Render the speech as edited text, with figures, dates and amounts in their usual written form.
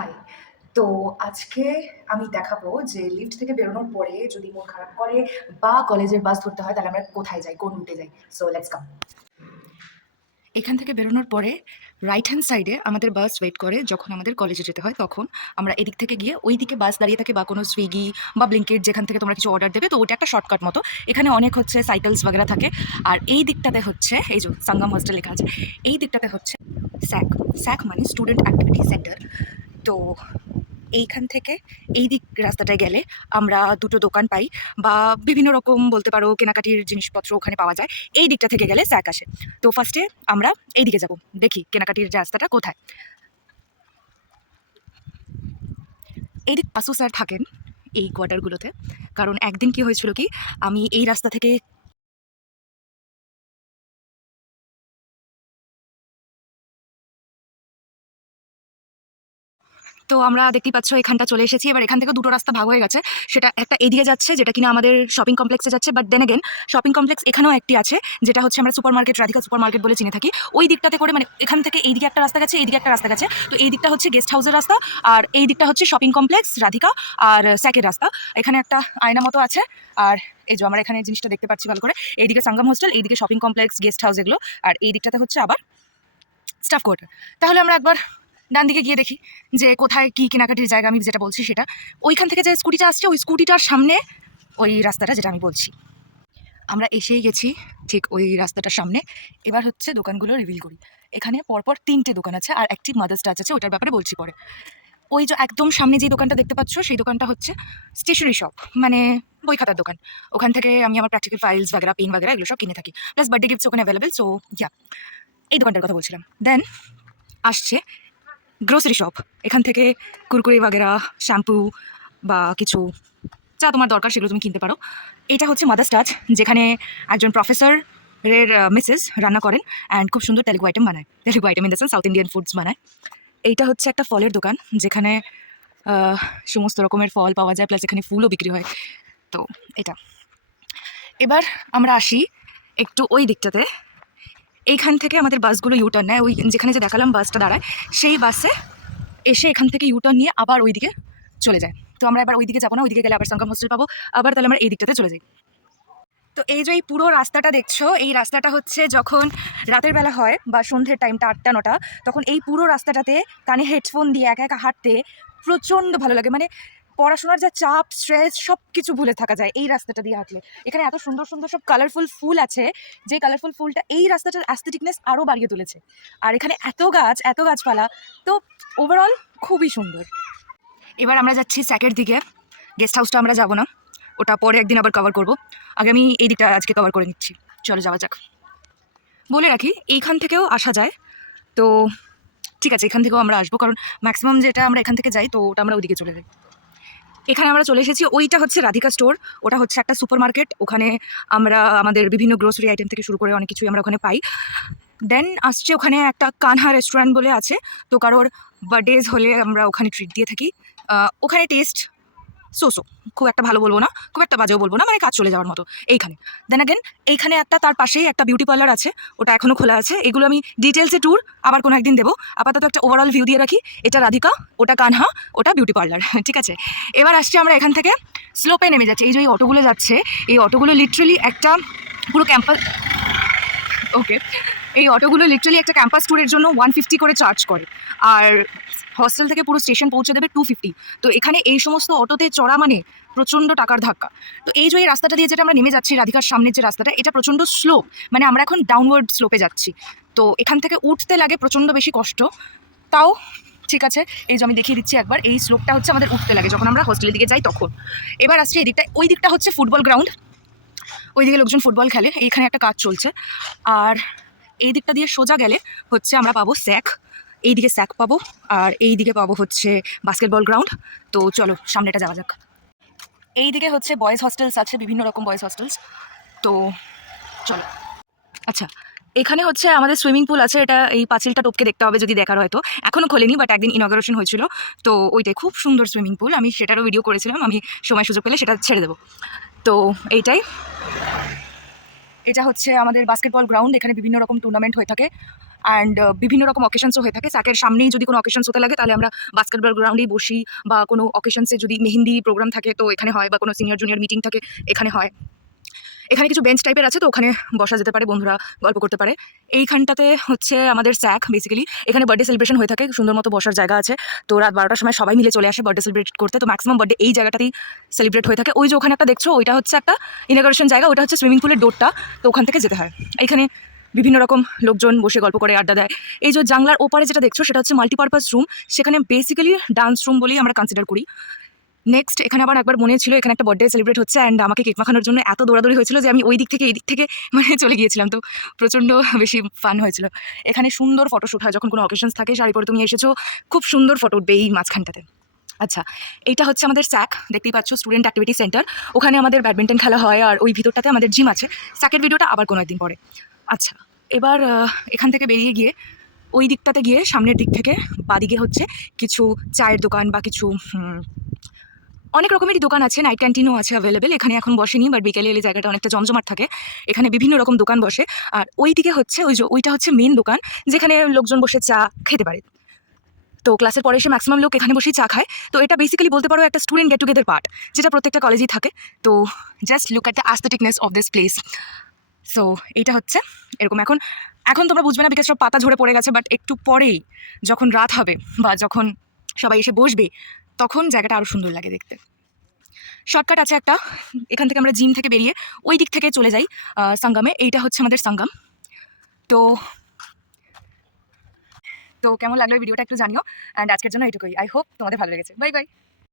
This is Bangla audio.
হাই। তো আজকে আমি দেখাবো যে লিফট থেকে বেরোনোর পরে যদি মন খারাপ করে বা কলেজের বাস ধরতে হয় তাহলে আমরা কোথায় যাই, কোন রুটে যাই। So let's come. এখান থেকে বেরোনোর পরে রাইট হ্যান্ড সাইডে আমাদের বাস ওয়েট করে। যখন আমাদের কলেজে যেতে হয় তখন আমরা এদিক থেকে গিয়ে ওই দিকে বাস দাঁড়িয়ে থাকে বা কোনো সুইগি বা ব্লিঙ্কিট যেখান থেকে তোমরা কিছু অর্ডার দেবে, তো ওটা একটা শর্টকাট মতো। এখানে অনেক হচ্ছে সাইকেলস বাগেরা থাকে। আর এই দিকটাতে হচ্ছে এই যে সাঙ্গাম হোস্টেল লেখা আছে, এই দিকটাতে হচ্ছে স্যাক। স্যাক মানে স্টুডেন্ট অ্যাক্টিভিটি সেন্টার। তো এইখান থেকে এই দিক রাস্তাটায় গেলে আমরা দুটো দোকান পাই বা বিভিন্ন রকম বলতে পারো কেনাকাটির জিনিসপত্র ওখানে পাওয়া যায়। এই দিকটা থেকে গেলে স্যাক আসে। তো ফার্স্টে আমরা এই দিকে যাব, দেখি কেনাকাটির রাস্তাটা কোথায়। এই দিক পাসু স্যার থাকেন এই কোয়ার্টারগুলোতে। কারণ একদিন কি হয়েছিল কি, আমি এই রাস্তা থেকে তো আমরা দেখতেই পাচ্ছ এখানটা চলে এসেছি। এবার এখান থেকে দুটো রাস্তা ভাগ হয়ে গেছে। সেটা একটা এদিকে যাচ্ছে যেটা কিনা আমাদের শপিং কমপ্লেক্সে যাচ্ছে, but then again shopping complex এখানেও একটি আছে যেটা হচ্ছে আমরা super market, Radhika super market বলে চিনে থাকি। ওই দিকটাতে করে মানে এখান থেকে এইদিকে একটা রাস্তা গেছে, এইদিকে একটা রাস্তা গেছে। তো এই দিকটা হচ্ছে গেস্ট হাউসের রাস্তা আর এই দিকটা হচ্ছে শপিং কমপ্লেক্স, রাধিকা আর স্যাকের রাস্তা। এখানে একটা আয়না মতো আছে। আর এই যে আমরা এখানে জিনিসটা দেখতে পাচ্ছি ভালো করে, এইদিকে সাঙ্গাম হোস্টেল, এইদিকে শপিং কমপ্লেক্স, গেস্ট হাউস এগুলো, আর এই দিকটাতে হচ্ছে আবার স্টাফ কোয়ার্টার। তাহলে আমরা একবার ডান দিকে গিয়ে দেখি যে কোথায় কি কেনাকাটির জায়গা। আমি যেটা বলছি সেটা ওইখান থেকে যে স্কুটিটা আসছে ওই স্কুটিটার সামনে ওই রাস্তাটা যেটা আমি বলছি। আমরা এসেই গেছি ঠিক ওই রাস্তাটার সামনে। এবার হচ্ছে দোকানগুলো রিভিল করি। এখানে পরপর তিনটে দোকান আছে আর একটি মাদার্স টাচ আছে, ওটার ব্যাপারে বলছি পরে। ওই যে একদম সামনে যে দোকানটা দেখতে পাচ্ছ সেই দোকানটা হচ্ছে স্টেশনারি শপ, মানে বই খাতার দোকান। ওখান থেকে আমি আমার প্র্যাকটিক্যাল ফাইলস বাগেরা, পেন বাগেরা এগুলো সব কিনে থাকি। প্লাস বার্থডে গিফটস ওখানে অ্যাভেলেবেল। সো ইয়া, এই দোকানটার কথা বলছিলাম। দেন আসছে গ্রোসারি শপ। এখান থেকে কুরকুরি বাগেরা, শ্যাম্পু বা কিছু যা তোমার দরকার সেগুলো তুমি কিনতে পারো। এটা হচ্ছে মাদার্স টাচ, যেখানে একজন প্রফেসরের মিসেস রান্না করেন অ্যান্ড খুব সুন্দর তেলুগু আইটেম বানায়। Telugu item in the sense south Indian foods বানায়। এইটা হচ্ছে একটা ফলের দোকান যেখানে সমস্ত রকমের ফল পাওয়া যায়, প্লাস এখানে ফুলও বিক্রি হয়। তো এটা। এবার আমরা আসি একটু ওই দিকটাতে। এইখান থেকে আমাদের বাসগুলো ইউটার্ন নেয়, ওই যেখানে যে দেখালাম বাসটা দাঁড়ায় সেই বাসে এসে এখান থেকে ইউটার্ন নিয়ে আবার ওইদিকে চলে যায়। তো আমরা এবার ওইদিকে যাবো না, ওইদিকে গেলে আবার সংগ্রাম হোস্টেল পাবো। আবার তাহলে আমরা এই দিকটাতে চলে যাই। তো এই যে এই পুরো রাস্তাটা দেখছো, এই রাস্তাটা হচ্ছে যখন রাতের বেলা হয় বা সন্ধ্যের টাইমটা 8টা 9টা, তখন এই পুরো রাস্তাটাতে কানে হেডফোন দিয়ে একা একা হাঁটতে প্রচণ্ড ভালো লাগে। মানে পড়াশোনার যা চাপ, স্ট্রেস সব কিছু ভুলে থাকা যায় এই রাস্তাটা দিয়ে হাঁটলে। এখানে এত সুন্দর সুন্দর সব কালারফুল ফুল আছে, যে কালারফুল ফুলটা এই রাস্তাটার অ্যাস্থেটিকনেস আরও বাড়িয়ে তুলেছে। আর এখানে এত গাছ, এত গাছপালা, তো ওভারঅল খুবই সুন্দর। এবার আমরা যাচ্ছি স্যাকের দিকে। গেস্ট হাউসটা আমরা যাবো না, ওটা পরে একদিন আবার কভার করব। আগে আমি এই দিকটা আজকে কভার করে নিচ্ছি। চলো যাওয়া যাক। বলে রাখি এইখান থেকেও আসা যায়। তো ঠিক আছে, এখান থেকেও আমরা আসবো, কারণ ম্যাক্সিমাম যেটা আমরা এখান থেকে যাই তো ওটা আমরা ওইদিকে চলে যাই। এখানে আমরা চলে এসেছি, ওইটা হচ্ছে রাধিকা স্টোর। ওটা হচ্ছে একটা সুপার মার্কেট। ওখানে আমরা আমাদের বিভিন্ন গ্রোসারি আইটেম থেকে শুরু করে অনেক কিছুই আমরা ওখানে পাই। দেন আসছে ওখানে একটা কানহা রেস্টুরেন্ট বলে আছে। তো কারোর বার্থডেজ হলে আমরা ওখানে ট্রিট দিয়ে থাকি। ওখানে টেস্ট সো খুব একটা ভালো বলবো না, খুব একটা বাজেও বলবো না, মানে কাজ চলে যাওয়ার মতো এইখানে। দেন অ্যাগেন এইখানে একটা তার পাশেই একটা বিউটি পার্লার আছে, ওটা এখনও খোলা আছে। এগুলো আমি ডিটেলসে ট্যুর আবার কোনো একদিন দেবো। আপাতত একটা ওভারঅল ভিউ দিয়ে রাখি। এটা রাধিকা, ওটা কানহা, ওটা বিউটি পার্লার। ঠিক আছে, এবার আসছি আমরা এখান থেকে স্লোপে নেমে যাচ্ছি। এই যে এই অটোগুলো যাচ্ছে, এই অটোগুলো লিটারালি একটা পুরো ক্যাম্পাস, ওকে, এই অটোগুলো লিটারালি একটা ক্যাম্পাস ট্যুরের জন্য 150 করে চার্জ করে। আর হস্টেল থেকে পুরো স্টেশন পৌঁছে দেবে 250। তো এখানে এই সমস্ত অটোতে চড়া মানে প্রচণ্ড টাকার ধাক্কা। তো এই যে এই রাস্তাটা দিয়ে যেটা আমরা নেমে যাচ্ছি, রাধিকার সামনের যে রাস্তাটা, এটা প্রচণ্ড স্লোপ, মানে আমরা এখন ডাউনওয়ার্ড স্লোপে যাচ্ছি। তো এখান থেকে উঠতে লাগে প্রচণ্ড বেশি কষ্ট। তাও ঠিক আছে, এই যে আমি দেখিয়ে দিচ্ছি একবার, এই স্লোপটা হচ্ছে আমাদের উঠতে লাগে যখন আমরা হস্টেলের দিকে যাই তখন। এবার আসছি এই দিকটা, ওই দিকটা হচ্ছে ফুটবল গ্রাউন্ড, ওইদিকে লোকজন ফুটবল খেলে। এইখানে একটা কাজ চলছে। আর এই দিকটা দিয়ে সোজা গেলে হচ্ছে আমরা পাবো স্যাক, এইদিকে স্যাক পাবো, আর এই দিকে পাবো হচ্ছে বাস্কেটবল গ্রাউন্ড। তো চলো সামনেটা যাওয়া যাক। এই দিকে হচ্ছে বয়েজ হস্টেলস আছে, বিভিন্ন রকম বয়েজ হস্টেলস। তো চলো। আচ্ছা, এখানে হচ্ছে আমাদের সুইমিং পুল আছে। এটা এই পাঁচিলটা টপকে দেখতে হবে যদি দেখার হয়তো। এখনও খোলেনি, বাট একদিন ইনগরেশন হয়েছিল। তো ওইটাই খুব সুন্দর সুইমিং পুল, আমি সেটারও ভিডিও করেছিলাম। আমি সময় সুযোগ পেলে সেটা ছেড়ে দেবো। তো এইটাই, এটা হচ্ছে আমাদের বাস্কেটবল গ্রাউন্ড। এখানে বিভিন্ন রকম টুর্নামেন্ট হয়ে থাকে। অ্যান্ড বিভিন্ন রকম অকেশনসও হয়ে থাকে। স্যাকের সামনেই যদি কোনো অকেশনস হতে লাগে তাহলে আমরা বাস্কেটবল গ্রাউন্ডেই বসি, বা কোনো অকেশনসে যদি মেহেন্দি প্রোগ্রাম থাকে তো এখানে হয়, বা কোনো সিনিয়র জুনিয়র মিটিং থাকে এখানে হয়। এখানে কিছু বেঞ্চ টাইপের আছে, তো ওখানে বসা যেতে পারে, বন্ধুরা গল্প করতে পারে। এইখানটাতে হচ্ছে আমাদের স্যাক বেসিক্যালি। এখানে বার্থডে সেলিব্রেশন হয়ে থাকে, সুন্দর মতো বসার জায়গা আছে। তো রাত 12টার সময় সবাই মিলে চলে আসে বার্থডে সেলিব্রেট করতে। তো ম্যাক্সিমাম বার্থডে এই জায়গাটাতেই সেলিব্রেট হয়ে থাকে। ওই যে ওখানে একটা দেখছো, ওইটা হচ্ছে একটা ইনঅগারেশন জায়গা, ওটা হচ্ছে সুইমিং পুলের ডোরটা। তো ওখান থেকে যেতে হয়। এখানে বিভিন্ন রকম লোকজন বসে গল্প করে, আড্ডা দেয়। এই যে জানলার ওপারে যেটা দেখছো সেটা হচ্ছে মাল্টিপারপাস রুম, সেখানে বেসিক্যালি ডান্স রুম বলেই আমরা কনসিডার করি। নেক্সট এখানে আবার একবার মনে ছিল এখানে একটা বার্থডে সেলিব্রেট হচ্ছে, অ্যান্ড আমাকে কেক মাখানোর জন্য এত দৌড়াদৌড়ি হয়েছিল যে আমি ওই দিক থেকে এই দিক থেকে মানে চলে গিয়েছিলাম। তো প্রচণ্ড বেশি ফান হয়েছিল। এখানে সুন্দর ফটোশ্যুট হয় যখন কোনো অকেশনস থাকে, শাড়ি পরে তুমি এসেছো, খুব সুন্দর ফটো উঠবে এই মাঝখানটাতে। আচ্ছা, এইটা হচ্ছে আমাদের স্যাক, দেখতেই পাচ্ছ, স্টুডেন্ট অ্যাক্টিভিটি সেন্টার। ওখানে আমাদের ব্যাডমিন্টন খেলা হয়, আর ওই ভিতরটাতে আমাদের জিম আছে। স্যাকের ভিডিওটা আবার কোনো একদিন পরে। আচ্ছা, এবার এখান থেকে বেরিয়ে গিয়ে ওই দিকটাতে গিয়ে সামনের দিক থেকে বাদিকে হচ্ছে কিছু চায়ের দোকান বা কিছু অনেক রকমেরই দোকান আছে, নাইট ক্যান্টিনও আছে অ্যাভেলেবেল। এখানে এখন বসেনি, বাট বিকেলে এলে জায়গাটা অনেকটা জমজমাট থাকে। এখানে বিভিন্ন রকম দোকান বসে। আর ওই দিকে হচ্ছে ওইটা হচ্ছে মেন দোকান, যেখানে লোকজন বসে চা খেতে পারে। তো ক্লাসের পরে এসে ম্যাক্সিমাম লোক এখানে বসেই চা খায়। তো এটা বেসিক্যালি বলতে পারো একটা স্টুডেন্ট গেট টুগেদার পার্ট, যেটা প্রত্যেকটা কলেজেই থাকে। তো just look at the aestheticness of this place. So এইটা হচ্ছে এরকম। এখন এখন তোমরা বুঝবে না, বিকজ সব পাতা ঝরে পড়ে গেছে, বাট একটু পরেই যখন রাত হবে বা যখন সবাই এসে বসবে, তখন জায়গাটা আরও সুন্দর লাগে দেখতে। শর্টকাট আছে একটা, এখান থেকে আমরা জিম থেকে বেরিয়ে ওই দিক থেকে চলে যাই সঙ্গমে। এইটা হচ্ছে আমাদের সঙ্গম। তো তো কেমন লাগলো এই ভিডিওটা একটু জানিও, অ্যান্ড আজকের জন্য এইটুকুই। আই হোপ তোমাদের ভালো লেগেছে। Bye bye.